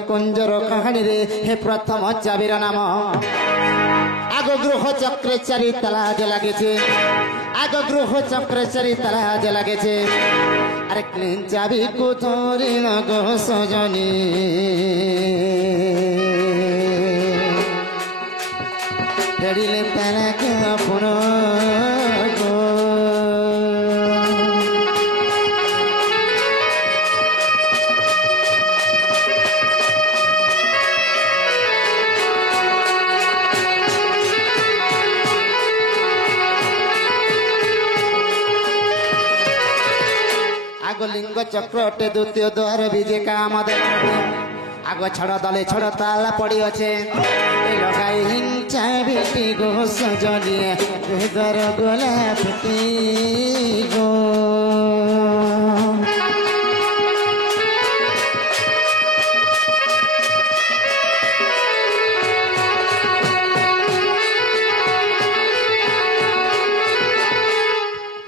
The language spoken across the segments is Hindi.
कुंजर कहानी रे हे प्रथम चाबीर नाम आग गृह चक्रे चारि तलाज लगे आग गृह चक्रे चारि तलाज लगे अरे चाबी को थोड़ी न गो सजनी फेरिले तारा के अपन लिंग चक्र अटे द्वितीय द्वार विजय काम आग छड़ दले छड़ ताला पड़ी अच्छे लगाई हिंचा बेटी गो सजनिए द्वार गोला फुटी गो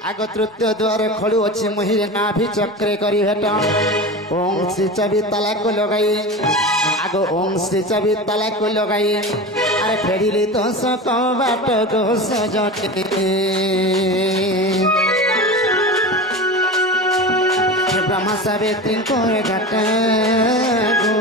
आग तृतीय द्वार खड़ू अच्छे मुहिरे नाभि चक्रे करी भेट ओम श्री चाबी ताला को लगाई आग ओम श्री चाबी ताला को लगाई अरे फेरिली तो सत बाट गो सजटे ब्रह्मा सावित्री को घाट गो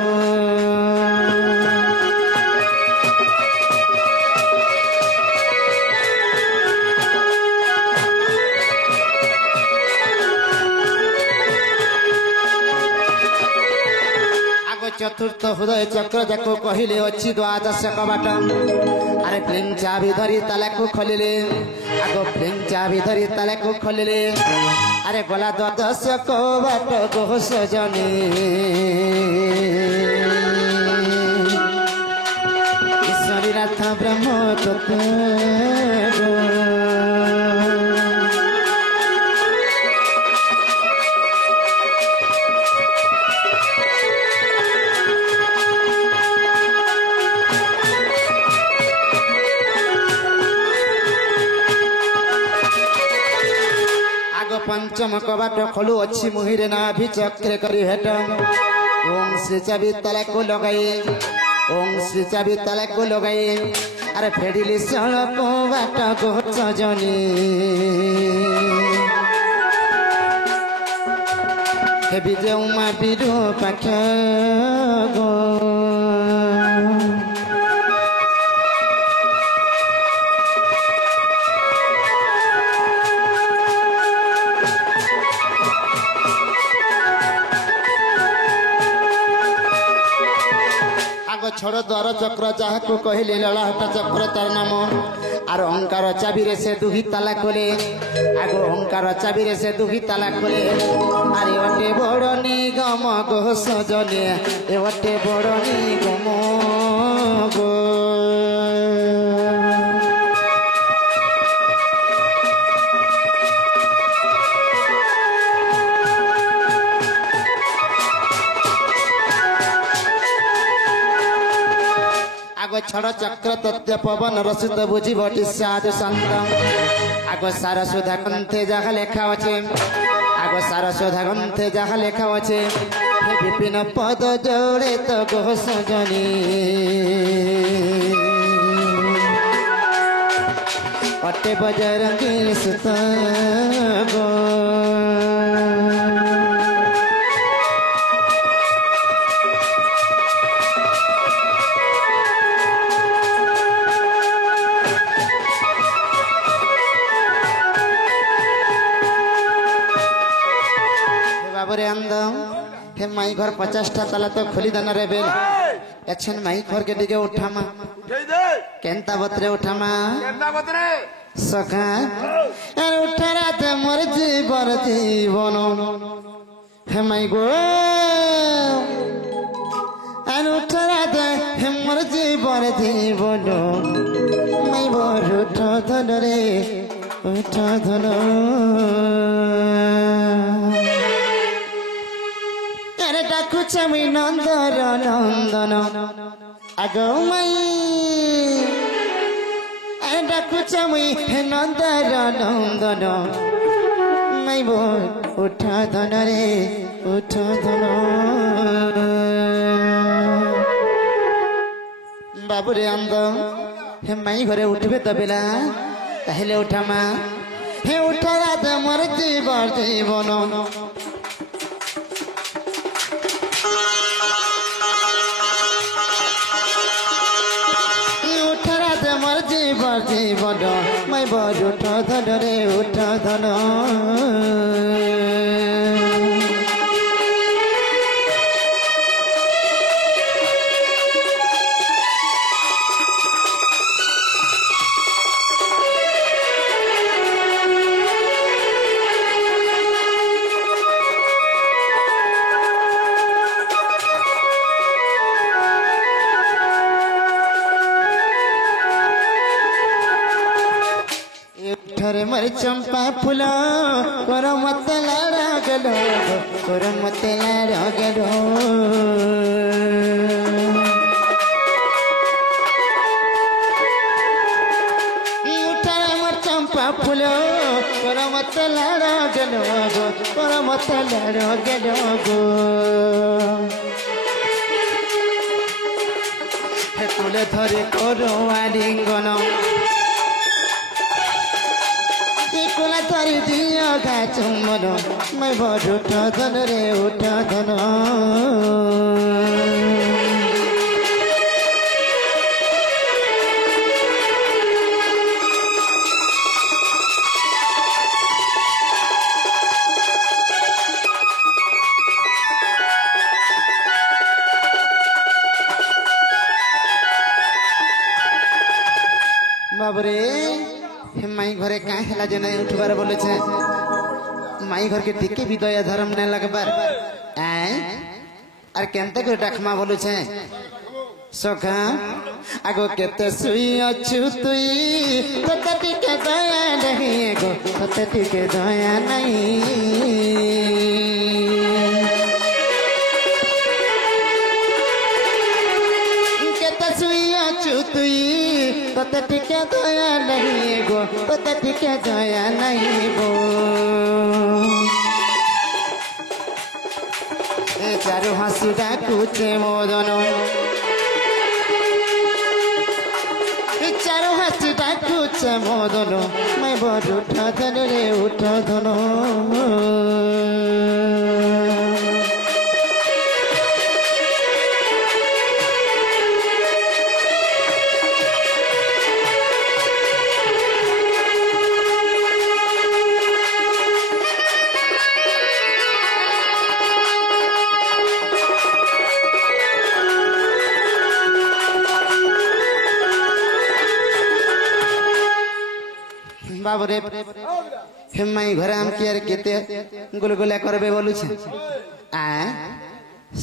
चतुर्थ हृदय चक्र जाको कहले अच्छी द्वादश कबाट अरे प्लेन चाबी धरी ताला को खोलिले आगो प्लेन चाबी धरी ताला को खोलिले अरे गला द्वादश कबाट गो सजनी ईश्वरी नाथ ब्रह्म तत्व पंचम कबाट खलु अच्छी मुहिरे नाभि चक्रे करी भेट ओम श्री चाबी ताला को लगाई ओम श्री चाबी ताला को लगाई अरे फेरिली सड़क बाट गो सजनी हे विजय उमा बिरु पाख गो छड़ द्वार चक्र जहाँ को कहले ललाहट चक्र तार नाम आर अहंकार चाबी रे से दुही ताला खोले आगो अहंकार चाबी रे से दुही ताला खोले अरे ओटे बड़ निगम गो सजने ए ओटे बड़ निगम गो छड़ चक्र तत्व पवन रसित बुझी भटी साधु संत आगो सारा सुधा ग्रंथे जहाँ लेखा अच्छे आगो सारा सुधा ग्रंथे जहाँ लेखा अच्छे विपिन पद जोड़े तो गो सजनी अटे बजरंगी सुत गो हे माई घर 50टा ताला तो खोली देना रे बेल एछन माई घर के दिगे उठामा केनता बतरे उठामा केनता बतरे सखा अरे उठरा ते मोर जीवन हे माई गो अरे उठरा ते हे मोर जीवन माई बोर उठ धन रे उठ धन डाकुचमी नंदर नंदन आगो मई डाकुचमी नंदर नंदन मई बो उठ धन रे उठ धन बाबूरे अंद हे माई घरे उठबे तो बेला ताहले उठा मा हे उठा रात मोर जीवन उठा रात मोर जीवन मैं बड़ उठ धन रे उठ धन मर चंपा फूल कर मत लाड़ा गलो कर मत लाड़ा गलो उठा मर चंपा फूल कर मत लाड़ा गलो कर मत लाड़ा गलो गो कुले धरे करो आलिंगन कुला तारी दिया का चुम्बन मैं बड़ उठ धन रे उठ धन बाबरे माई घरे कहाँ हेला जे नहीं उठबार बोले छे माई घर के टिके भी दया धर्म नहीं लगबार आर केनते कर डखमा बोले छे सखा आगो केते सुई अछु तुई तते टिके दया नहीं गो तते टिके दया नहीं केते सुई अछु तुई तते टिके दया नहीं गो तते टिके दया नहीं गो ए चारु हंसी डाकुचे मोदन ए चारु हंसी डाकुचे मोदन मैं बड़ उठ धन रे उठ धन बाबरे हे माई घरे आम कियार केते गुलगुला करबे बोलु छे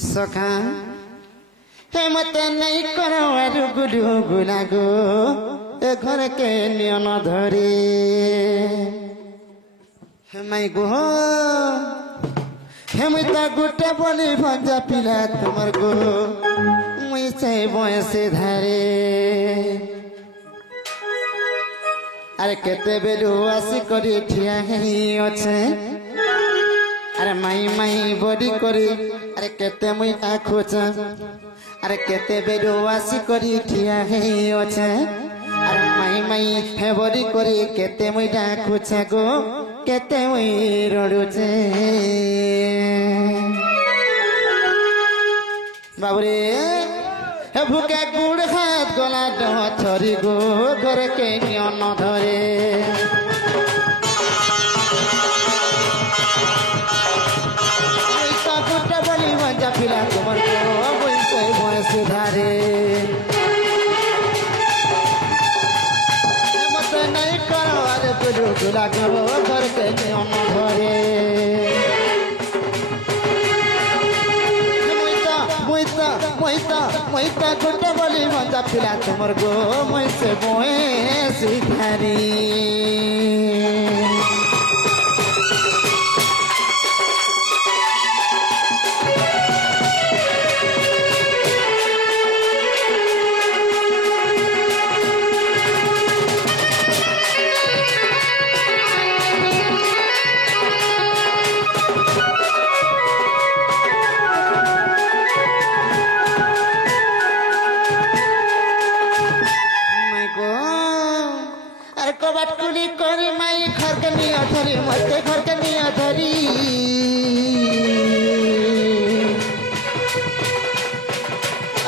सखा हे मत नहीं करो आरु गुलगुला गो ए घर के नियन धरे हे माई गो हे मैं तो गुटे बोली भंजा पिला तुमर गो मुई से बयसे धारे अरे केते बेलू आसी करी ठिया ही अच्छे अरे माई माई बड़ी करी अरे केते मुई खोज अरे केते बेलू आसी करी ठिया ही अच्छे अरे माई माई हे बड़ी करी केते मुई खोज गो केते मुई रडुचे बाबरे भूखे गुड़ हाथ गला डरी गो घर के नियन धरे गुटे बोली मजा पिला तुमर को बयस धारे मत नहीं करो अरे गुरु गुला गो घर के नियन धरे मोइता गुटे बोली मजा पिला तुमर गो मैं से बोए सिधारी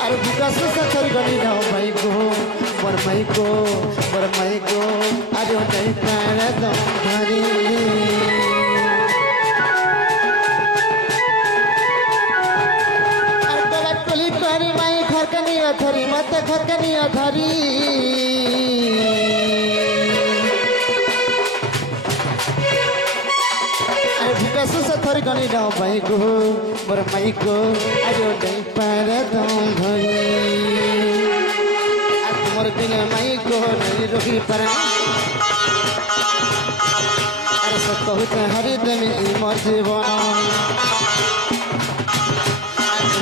अरे विकास से थोड़ी गनी ना माई को मोर माई को अरे नहीं पारे दम धरी अरे बाबा टोली पारी माई घर कनी अधरी मत घर कनी अधरी विकास से थोड़ी गनी ना माई को मोर माई को अरे नहीं पारे दम धरी मोर बिन माई को नहीं रोकी पर अरे सब बहुत हरि दमी मोर जीवन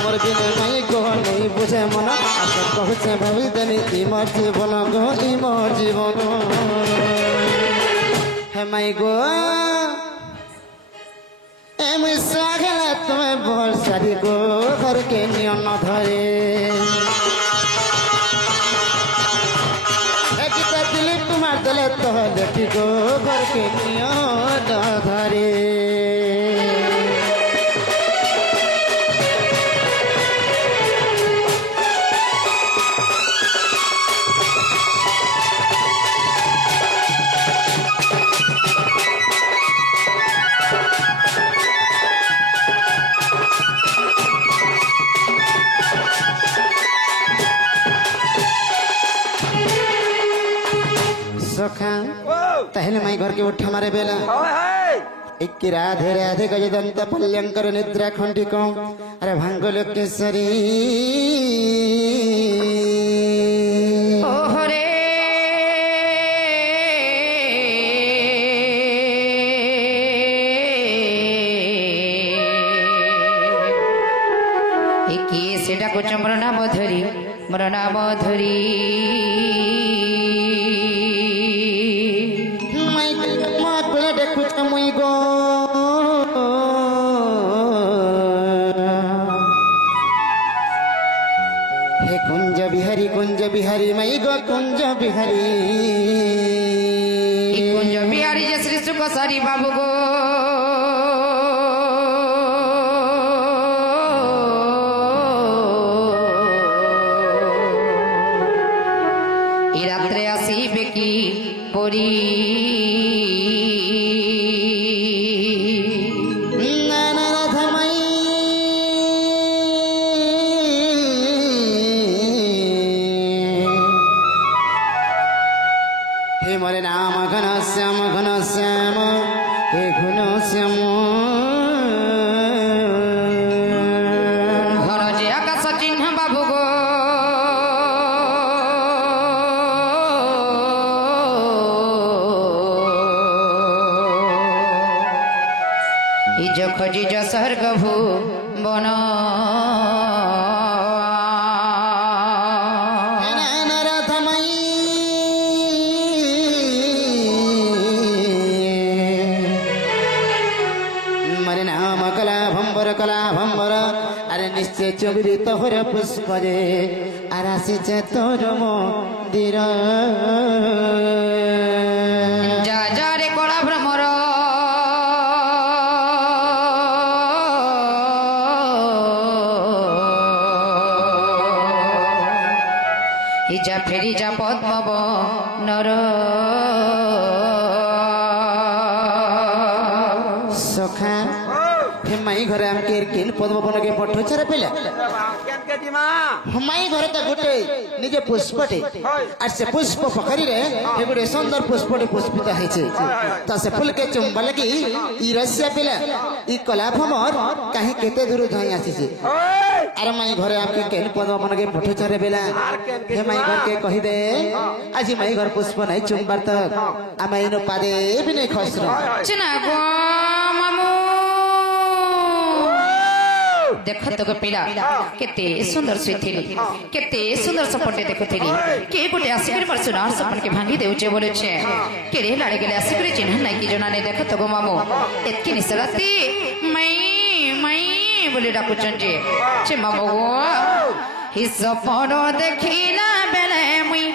मोर बिन माई को नहीं बुझे मन सब बहुत भावी दमी मोर जीवन गो मोर जीवन हे माई गो सागला तुम्हें बोल सारी को घर के नियम न धरे दिलीप कुमार दले तो देखी को घर के नियम न धरे तहले माई घर के उठ हमारे बेला एक राधे राधे गजदंत पल्यंकर निद्रा खंडिको अरे भांगल केसरी ओहरे एक सेटा कुछ मरना मधुरी मुई गो हे कुंज बिहारी मई गो कुंज बिहारी जय श्री सुख सारी बाबू गो रात्रे आसीबे की पोरी मोरे नाम घन श्याम हे घन श्याम घर जे आकाश चिन्ह बाबू गो इज खोजी जो स्वर्ग भू बन कला भंबर अरे निश्चय चुबरी तोहर पुष्प रे आरासी चे तोर मंदिर जा जा रे कला भ्रमर इजा फेरी जा पद्म नर सखा माई घरे हम केन पद्म बन के पठो छरे पेला माई घरे त गुटे निजे पुष्पटे आ से पुष्प पोखरी रे ए गुटे सुंदर पुष्पटे पुष्पित हेचे त से फूल के चुंबा लगी ई रस्या पेला ई कला भमर काहे केते दूर धई आसी छे अरे माई घरे आपके केन पद्म बन के पठो छरे पेला हे माई घर के कहि दे आज माई घर पुष्प नहीं चुंबार तक आमे इनो पादे भी नहीं खसरो चिना गो मामू देख तो पिला केते सुंदर सुइथिली केते सुंदर सपटे देखुथिली के गुटे आसिकर पर सुनार सपन के भांगी देउचे बोले छे केरे लाड़े गेले आसिकर चिन्ह नाही की जना ने देख तो गो मामू एतकी निसरती मई बोले डाकुचन जे छे मामू गो हिस सपनो देखिला बेले मुई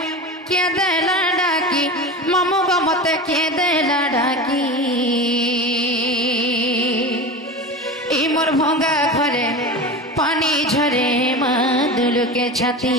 के देला डाकी मामू गो मते के देला डाकी ई मोर भंगा घरे पानी झरे मद দুলুকে ছাতি